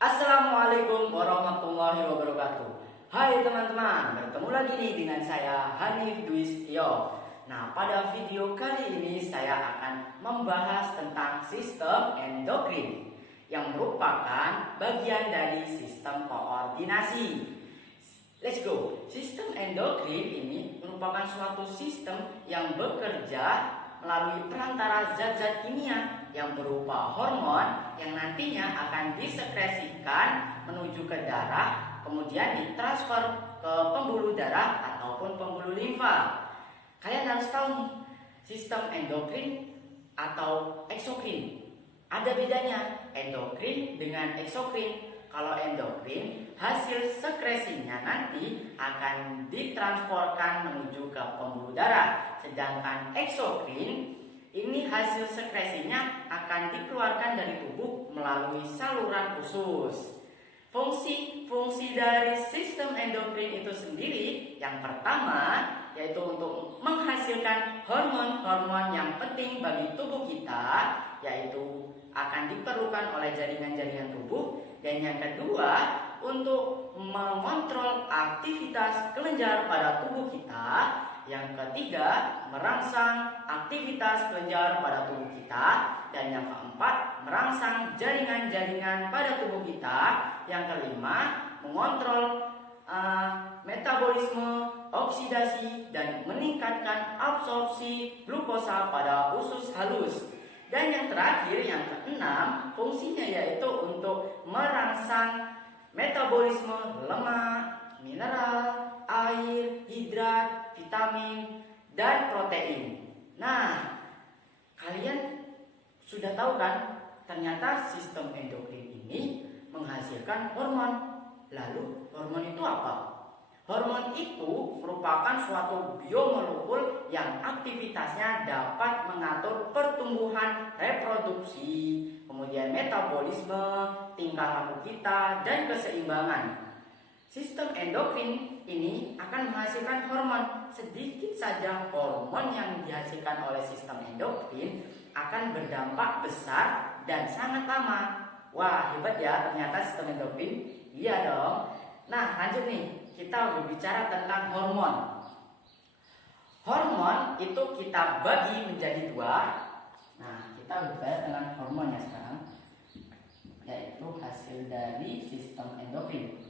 Assalamualaikum warahmatullahi wabarakatuh. Hai teman-teman, bertemu lagi nih dengan saya Hanif Dwi Setio. Nah, pada video kali ini saya akan membahas tentang sistem endokrin yang merupakan bagian dari sistem koordinasi. Let's go. Sistem endokrin ini merupakan suatu sistem yang bekerja melalui perantara zat-zat kimia yang berupa hormon yang nantinya akan disekresikan menuju ke darah, kemudian ditransfer ke pembuluh darah ataupun pembuluh limfa. Kalian harus tahu nih, sistem endokrin atau eksokrin. Ada bedanya endokrin dengan eksokrin. Kalau endokrin, hasil sekresinya nanti akan ditransferkan menuju ke pembuluh darah. Sedangkan eksokrin, ini hasil sekresinya akan dikeluarkan dari tubuh melalui saluran khusus. Fungsi dari sistem endokrin itu sendiri, yang pertama yaitu untuk menghasilkan hormon-hormon yang penting bagi tubuh kita, yaitu akan diperlukan oleh jaringan-jaringan tubuh. Dan yang kedua, untuk mengontrol aktivitas kelenjar pada tubuh kita. Yang ketiga, merangsang aktivitas kelenjar pada tubuh kita. Dan yang keempat, merangsang jaringan-jaringan pada tubuh kita. Yang kelima, mengontrol metabolisme, oksidasi, dan meningkatkan absorpsi glukosa pada usus halus. Dan yang terakhir, yang keenam, fungsinya yaitu untuk merangsang metabolisme lemak, mineral, air, hidrat, vitamin, dan protein. Nah, kalian sudah tahu kan, ternyata sistem endokrin ini menghasilkan hormon. Lalu, hormon itu apa? Hormon itu merupakan suatu biomolekul yang aktivitasnya dapat mengatur pertumbuhan, reproduksi, kemudian metabolisme, tingkah laku kita, dan keseimbangan. Sistem endokrin ini akan menghasilkan hormon. Sedikit saja hormon yang dihasilkan oleh sistem endokrin akan berdampak besar dan sangat lama. Wah, hebat ya ternyata sistem endokrin. Iya dong. Nah, lanjut nih. Kita berbicara tentang hormon. Hormon itu kita bagi menjadi dua. Nah, kita berbicara tentang hormonnya sekarang, yaitu hasil dari sistem endokrin.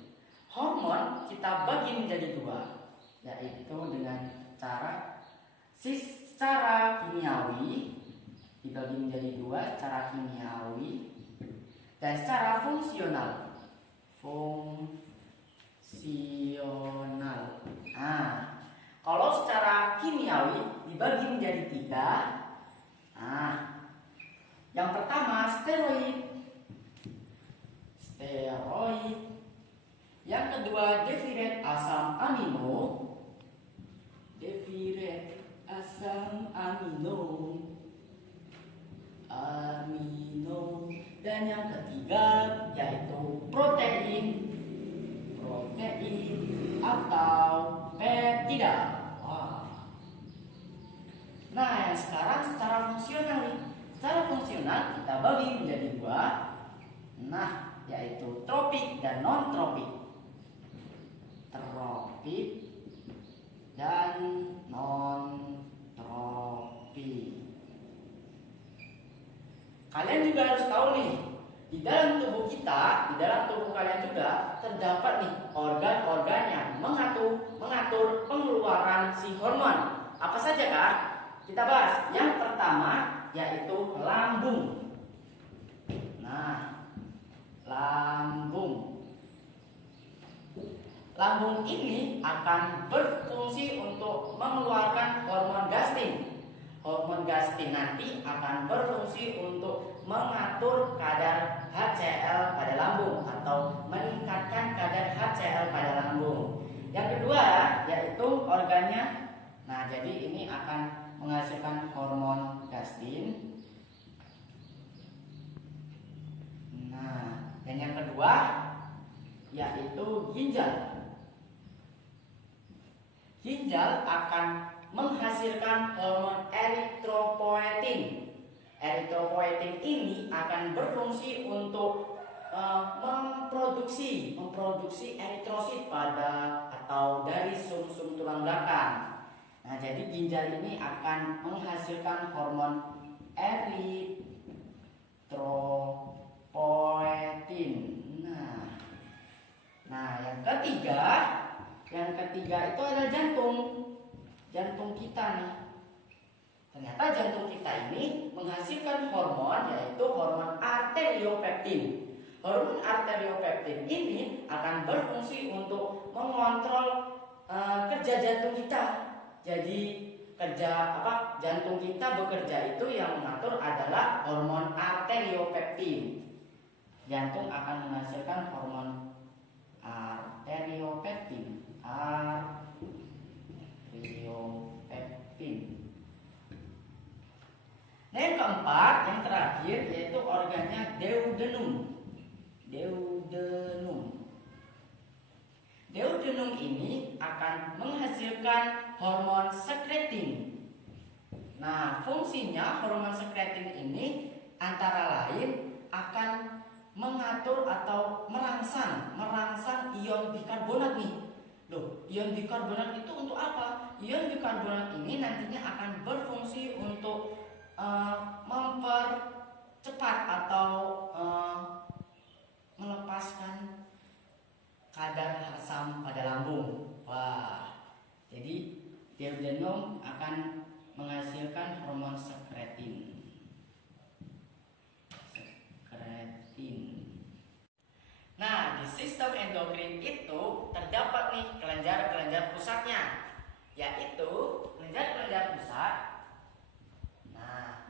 Hormon kita bagi menjadi dua, yaitu dengan cara secara kimiawi, dibagi menjadi dua secara kimiawi dan secara fungsional. Nah, kalau secara kimiawi dibagi menjadi tiga. Nah, yang pertama steroid. Yang kedua defiret asam amino. Dan yang ketiga yaitu protein atau peptida. Nah, yang sekarang secara fungsional nih. Secara fungsional kita bagi menjadi dua. Nah, yaitu tropik dan non tropik. Tropik dan non tropik. Kalian juga harus tahu nih, di dalam tubuh kita, di dalam tubuh kalian juga terdapat nih organ-organ yang mengatur pengeluaran si hormon. Apa saja kak? Kita bahas. Yang pertama yaitu lambung. Nah, lambung. Lambung ini akan berfungsi untuk mengeluarkan hormon gastrin. Hormon gastrin nanti akan berfungsi untuk mengatur kadar HCl pada lambung atau meningkatkan kadar HCl pada lambung. Yang kedua yaitu organnya. Nah, jadi ini akan menghasilkan hormon gastrin. Nah, dan yang kedua yaitu ginjal. Ginjal akan menghasilkan hormon eritropoietin. Eritropoietin ini akan berfungsi untuk memproduksi eritrosit pada atau dari sum-sum tulang belakang. Nah, jadi ginjal ini akan menghasilkan hormon eritropoietin. Nah, yang ketiga itu adalah jantung kita nih. Ternyata jantung kita ini menghasilkan hormon, yaitu hormon arteriopeptin. Hormon arteriopeptin ini akan berfungsi untuk mengontrol kerja jantung kita. Jadi jantung kita bekerja itu yang mengatur adalah hormon arteriopeptin. Jantung akan menghasilkan hormon arteriopeptin. Nah, yang keempat, yang terakhir, yaitu organnya duodenum. Duodenum ini akan menghasilkan hormon sekretin. Nah, fungsinya hormon sekretin ini antara lain akan mengatur atau merangsang ion bikarbonat nih. Loh, ion bikarbonat itu untuk apa? Ion bikarbonat ini nantinya akan berfungsi untuk mempercepat atau melepaskan kadar asam pada lambung. Wah, jadi duodenum akan menghasilkan hormon sekretin. Nah, di sistem endokrin itu terdapat nih kelenjar-kelenjar pusatnya, yaitu kelenjar-kelenjar pusat. Nah,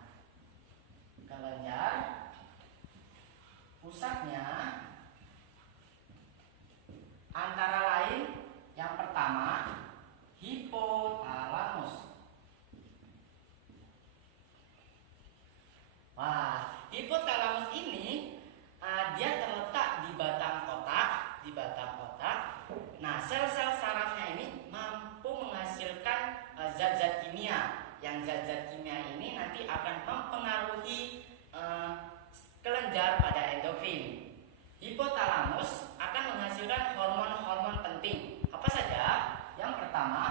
kelenjar pusatnya antara lain yang pertama hipotalamus. Wah, hipotalamus ini dia terletak di batang otak, Nah, sel-sel sarafnya ini mampu menghasilkan zat-zat kimia. Yang zat-zat kimia ini nanti akan mempengaruhi kelenjar pada endokrin. Hipotalamus akan menghasilkan hormon-hormon penting. Apa saja? Yang pertama,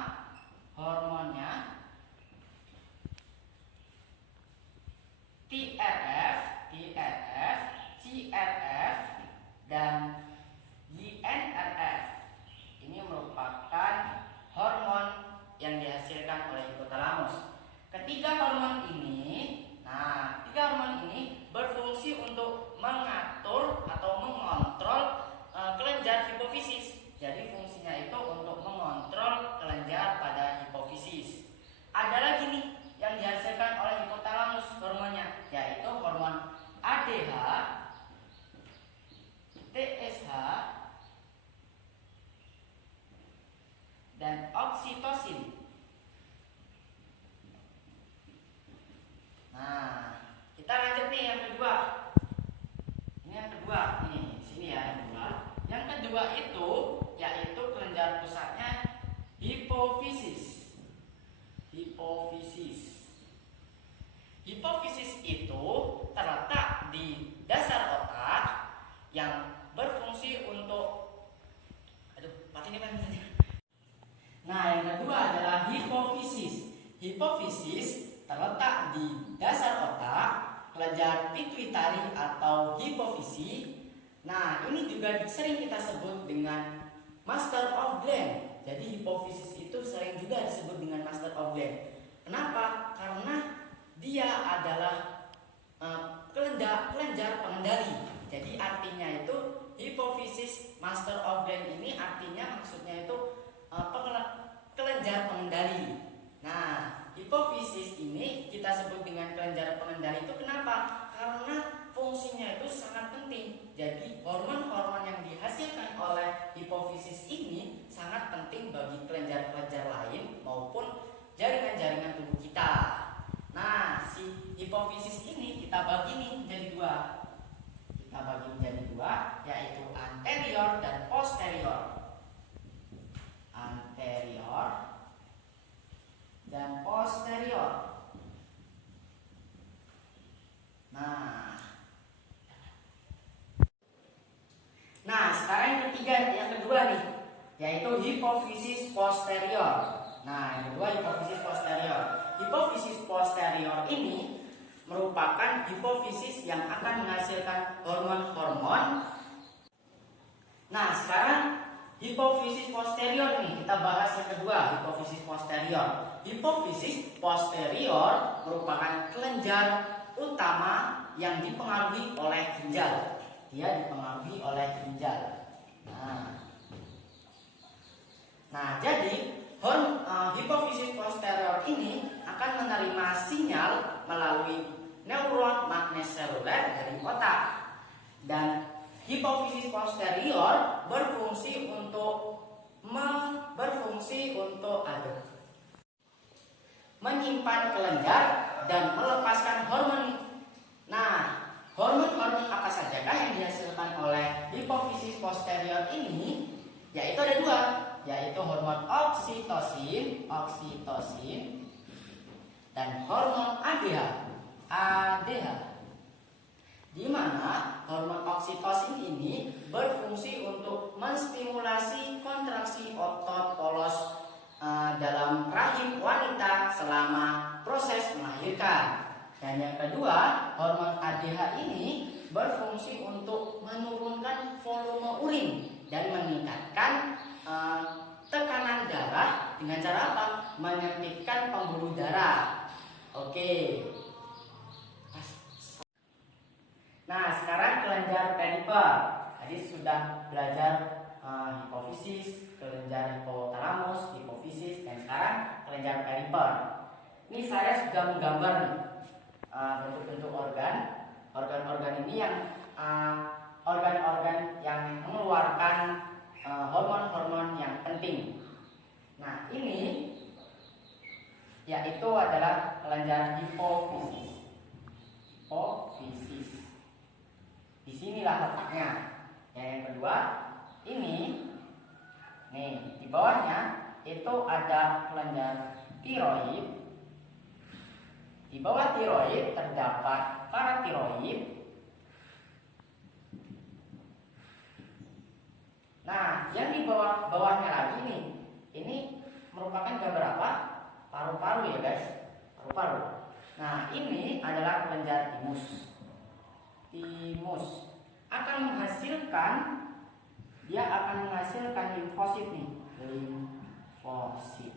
hormonnya TRF, CRF, dan INRF. Ini merupakan hormon yang dihasilkan oleh hipotalamus. Ketiga hormon ini berfungsi untuk mengatur atau mengontrol kelenjar hipofisis. Jadi fungsinya itu untuk mengontrol kelenjar pada hipofisis. Ada lagi nih yang dihasilkan oleh hipotalamus hormonnya, yaitu hormon ADH, TSH, dan oksitosin. Nah, kita lanjut nih yang kedua. Sini ya yang kedua. Yang kedua itu yaitu kelenjar pusatnya hipofisis. Hipofisis itu terletak di dasar otak yang berfungsi untuk Nah, yang kedua adalah hipofisis. Hipofisis terletak di dasar otak, kelenjar pituitari atau hipofisi. Nah, ini juga sering kita sebut dengan master of gland. Jadi hipofisis itu sering juga disebut dengan master of gland. Kenapa? Karena dia adalah kelenjar pengendali. Jadi artinya itu hipofisis master of gland ini artinya maksudnya itu kelenjar pengendali. Nah, hipofisis ini kita sebut dengan kelenjar pengendali itu kenapa? Karena fungsinya itu sangat penting. Jadi hormon-hormon yang dihasilkan oleh hipofisis ini sangat penting bagi kelenjar-kelenjar lain maupun jaringan-jaringan tubuh kita. Nah, si hipofisis ini kita bagi nih menjadi dua. Yaitu anterior dan posterior. Nah, hipofisis posterior. Nah, yang kedua hipofisis posterior. Hipofisis posterior ini merupakan hipofisis yang akan menghasilkan hormon-hormon. Nah, sekarang hipofisis posterior nih, kita bahas yang kedua, hipofisis posterior. Hipofisis posterior merupakan kelenjar utama yang dipengaruhi oleh ginjal. Dia dipengaruhi oleh ginjal. Nah, jadi hipofisis posterior ini akan menerima sinyal melalui neuron magnes seluler dari otak. Dan hipofisis posterior berfungsi untuk menyimpan kelenjar dan melepaskan hormon. Nah, hormon-hormon apa sajakah yang dihasilkan oleh hipofisis posterior ini? Yaitu ada dua, yaitu hormon oksitosin dan hormon ADH. Di mana hormon oksitosin ini berfungsi untuk menstimulasi kontraksi otot polos dalam rahim wanita selama proses melahirkan. Dan yang kedua, hormon ADH ini berfungsi untuk menurunkan volume urin dan meningkatkan tekanan darah dengan cara apa? Menyempitkan pembuluh darah. Oke. Nah, sekarang kelenjar perifer. Tadi sudah belajar hipofisis, kelenjar hipotalamus, hipofisis, dan sekarang kelenjar perifer. Ini saya sudah menggambar nih bentuk-bentuk organ-organ ini yang organ-organ yang mengeluarkan hormon-hormon yang penting. Nah, ini yaitu adalah kelenjar hipofisis. Disinilah letaknya. Yang kedua, ini nih di bawahnya itu ada kelenjar tiroid. Di bawah tiroid terdapat paratiroid. Nah, yang di bawahnya lagi nih, ini merupakan gambar apa? Paru-paru ya guys, paru-paru. Nah, ini adalah kelenjar timus. Akan menghasilkan limfosit nih, limfosit.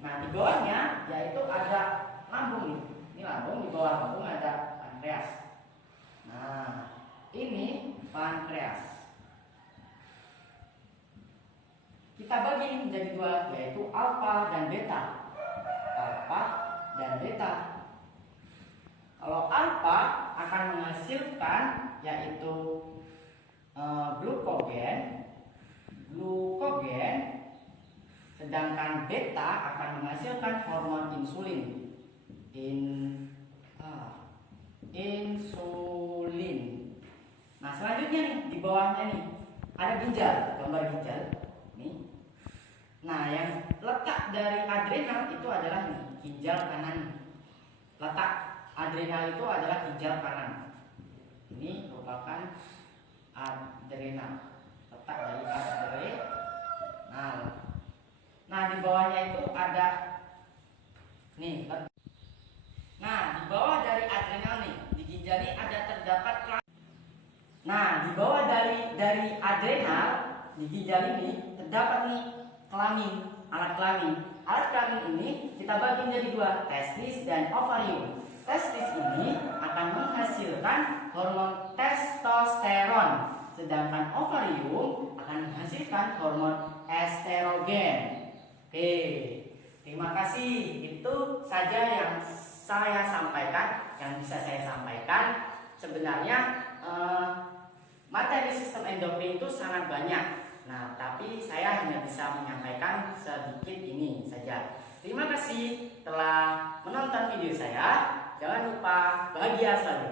Nah, di bawahnya yaitu ada lambung nih. Ini lambung, di bawah lambung ada pankreas. Nah, ini pankreas. Kita bagi menjadi dua, yaitu alfa dan beta. Kalau alfa akan menghasilkan yaitu glukogen, sedangkan beta akan menghasilkan hormon insulin. Insulin. Nah, selanjutnya nih di bawahnya nih ada ginjal, gambar ginjal. Nih. Nah, yang letak dari adrenal itu adalah nih, ginjal kanan. Letak adrenal itu adalah ginjal kanan. Ini merupakan adrenal. Letak dari adrenal. Nah, di bawahnya itu ada nih. Nah, di bawah dari adrenal nih, di ginjal ini ada terdapat kelamin. Nah, di bawah dari adrenal di ginjal ini terdapat nih kelamin, alat kelamin. Alat kelamin ini kita bagi menjadi dua, testis dan ovarium. Testis ini akan menghasilkan hormon testosteron, sedangkan ovarium akan menghasilkan hormon estrogen. Oke, terima kasih. Itu saja yang saya sampaikan, yang bisa saya sampaikan. Sebenarnya materi sistem endokrin itu sangat banyak. Nah, tapi saya hanya bisa menyampaikan sedikit ini saja. Terima kasih telah menonton video saya. Jangan lupa bahagia selalu.